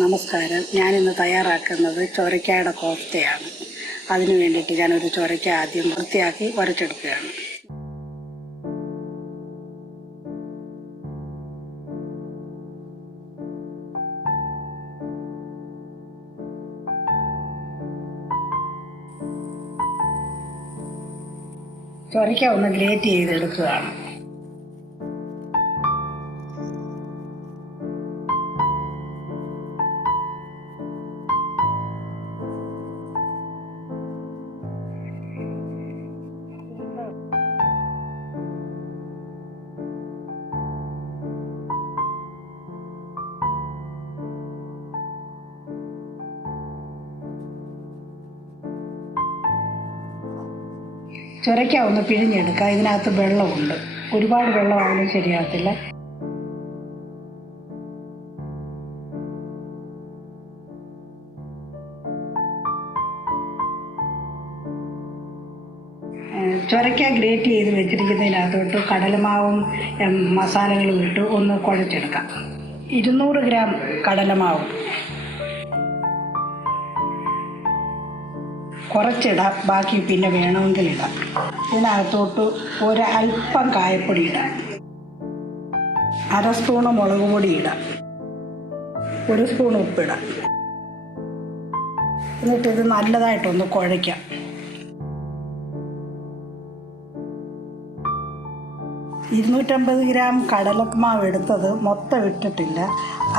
നമസ്കാരം. ഞാനിന്ന് തയ്യാറാക്കുന്നത് ചൊരയ്ക്കയുടെ കോഫ്തയാണ്. അതിനു വേണ്ടിയിട്ട് ഞാനൊരു ചൊരയ്ക്ക ആദ്യം വൃത്തിയാക്കി ഉരച്ചെടുക്കുകയാണ്. ചൊരയ്ക്ക ഒന്ന് ഗ്രേറ്റ് ചെയ്തെടുക്കുകയാണ്. ചൊരയ്ക്ക ഒന്ന് പിഴിഞ്ഞെടുക്കുക. ഇതിനകത്ത് വെള്ളമുണ്ട്. ഒരുപാട് വെള്ളമായാലും ശരിയാകത്തില്ല. ചൊരയ്ക്ക ഗ്രേറ്റ് ചെയ്ത് വെച്ചിരിക്കുന്നതിനകത്തോട്ട് കടലമാവും മസാലകളും ഇട്ട് ഒന്ന് കുഴച്ചെടുക്കാം. 200 ഗ്രാം കടലമാവും കുറച്ചിടാം, ബാക്കി പിന്നെ വേണമെങ്കിൽ ഇടാം. ഇതിനകത്തോട്ട് ഒരല്പം കായപ്പൊടി ഇടാം, 1/2 സ്പൂണ് മുളക് പൊടി ഇടാം, 1 സ്പൂൺ ഉപ്പിടാം. എന്നിട്ടിത് നല്ലതായിട്ടൊന്ന് കുഴയ്ക്കാം. $250 ഗ്രാം കടലമാവ് എടുത്തത് മൊത്തം ഇട്ടിട്ടില്ല.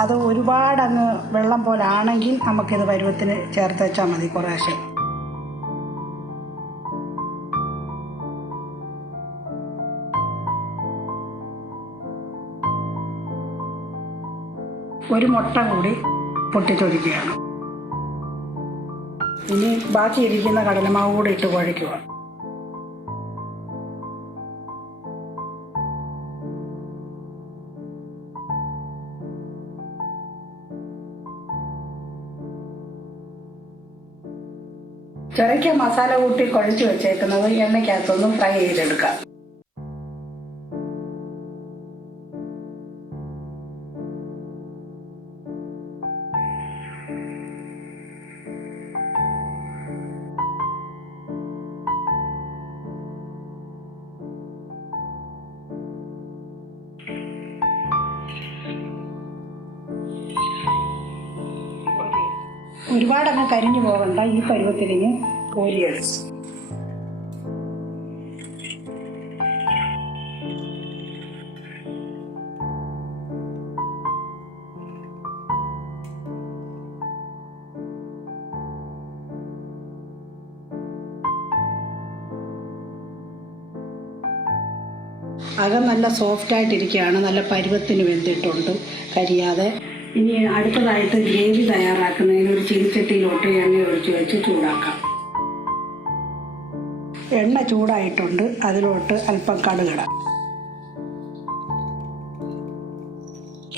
അത് ഒരുപാടങ്ങ് വെള്ളം പോലെ ആണെങ്കിൽ നമുക്കിത് പരുവത്തിന് ചേർത്ത് വെച്ചാൽ മതി. കുറേശ്ശെ ഒരു മുട്ട കൂടി പൊട്ടിച്ചൊഴിക്കുകയാണ്. ഇനി ബാക്കി ഇരിക്കുന്ന കടലമാവ് കൂടി ഇട്ട് കുഴയ്ക്കുക. ചൊരയ്ക്ക മസാല കൂട്ടി കുഴച്ച് വെച്ചേക്കുന്നത് എണ്ണയ്ക്കകത്തൊന്ന് ഫ്രൈ ചെയ്തെടുക്കാം. ഒരുപാടങ്ങ് കരിഞ്ഞു പോകണ്ട. ഈ പരുവത്തിലിന് കോരിയെടുക്കും. അകം നല്ല സോഫ്റ്റായിട്ടിരിക്കുകയാണ്. നല്ല പരുവത്തിന് വെന്തിട്ടുണ്ട്, കരിയാതെ. ഇനി അടുത്തതായിട്ട് ഗ്രേവി തയ്യാറാക്കുന്നതിന് ഒരു ചീനിച്ചട്ടിയിലോട്ട് എണ്ണ ഒഴിച്ച് വെച്ച് ചൂടാക്കാം. എണ്ണ ചൂടായിട്ടുണ്ട്. അതിലോട്ട് അല്പം കടുകിടാം.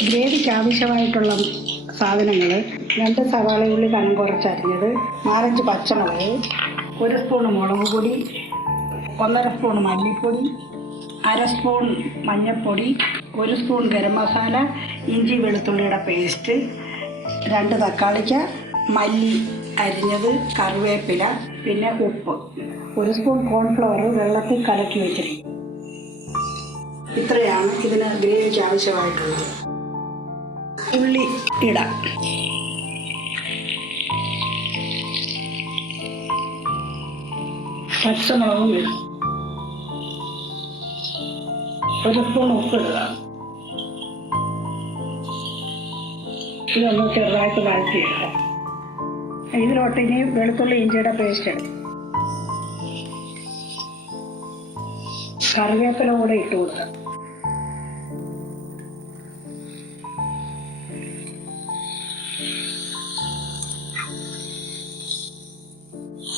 ഗ്രേവിക്ക് ആവശ്യമായിട്ടുള്ള സാധനങ്ങൾ: 2 സവാള ഉള്ളി കനം കുറച്ചരിഞ്ഞത്, 4-5 പച്ചമുളക്, 1 സ്പൂൺ മുളക് പൊടി, 1.5 സ്പൂൺ മല്ലിപ്പൊടി, 1/2 സ്പൂൺ മഞ്ഞൾപ്പൊടി, 1 സ്പൂൺ ഗരം മസാല, ഇഞ്ചി വെളുത്തുള്ളിയുടെ പേസ്റ്റ്, 2 തക്കാളിക്ക, മല്ലി അരിഞ്ഞത്, കറിവേപ്പില, പിന്നെ ഉപ്പ്, 1 സ്പൂൺ കോൺഫ്ലവർ വെള്ളത്തിൽ കലക്കി വെച്ചിരിക്കും. ഇത്രയാണ് ഇതിന് ഗ്രേവിക്ക് ആവശ്യമായിട്ടുള്ളത്. ഉള്ളി ഇടാം. പച്ചമുളകും ഇടാം. 1 സ്പൂൺ ഉപ്പിടുക. ഇതൊന്ന് ചെറുതായിട്ട് വഴറ്റിയിടുക. ഇതിലോട്ട് ഇനി വെളുത്തുള്ളി ഇഞ്ചിയുടെ പേസ്റ്റ് ഇടും. കറിവേപ്പില കൂടെ ഇട്ട് കൊടുക്കുക.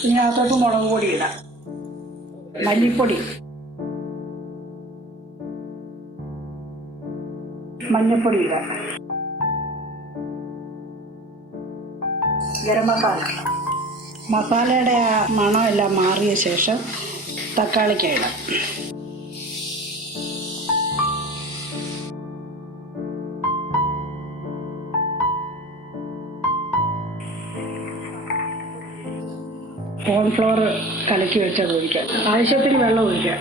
ഇനി അകത്തോട്ട് മുളക് പൊടി ഇടാം, മല്ലിപ്പൊടി, മഞ്ഞൾപ്പൊടി ഇടാം, ഗരം മസാല. മസാലയുടെ ആ മണമെല്ലാം മാറിയ ശേഷം തക്കാളിക്ക ഇടാം. കോൺഫ്ലോർ കലക്കി വെച്ചത് ഒഴിക്കാം. ആവശ്യത്തിന് വെള്ളം ഒഴിക്കാം.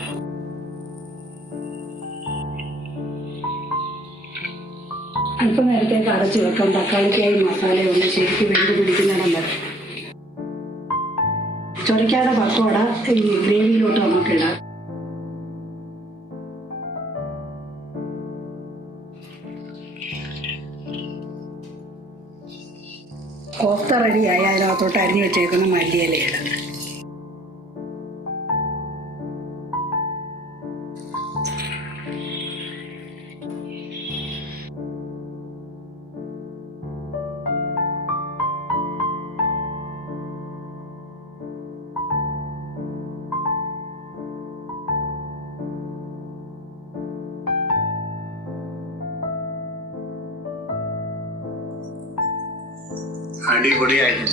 അല്പം നേരത്തേക്ക് അടച്ചു വെക്കാം. തക്കാളിക്കായി മസാല ഒന്ന് ശരിക്കും വെന്ത് പിടിക്കുന്നിടം വരെ. ചൊരക്കാതെ പക്കോട ഈ ഗ്രേവിയിലോട്ട് നമുക്കിടാം. കോഫ്ത റെഡിയായി അതിനകത്തോട്ട് അരിഞ്ഞു വെച്ചേക്കുന്ന മല്ലിയിലയിടാം. അടിപൊളിയായിരുന്നു.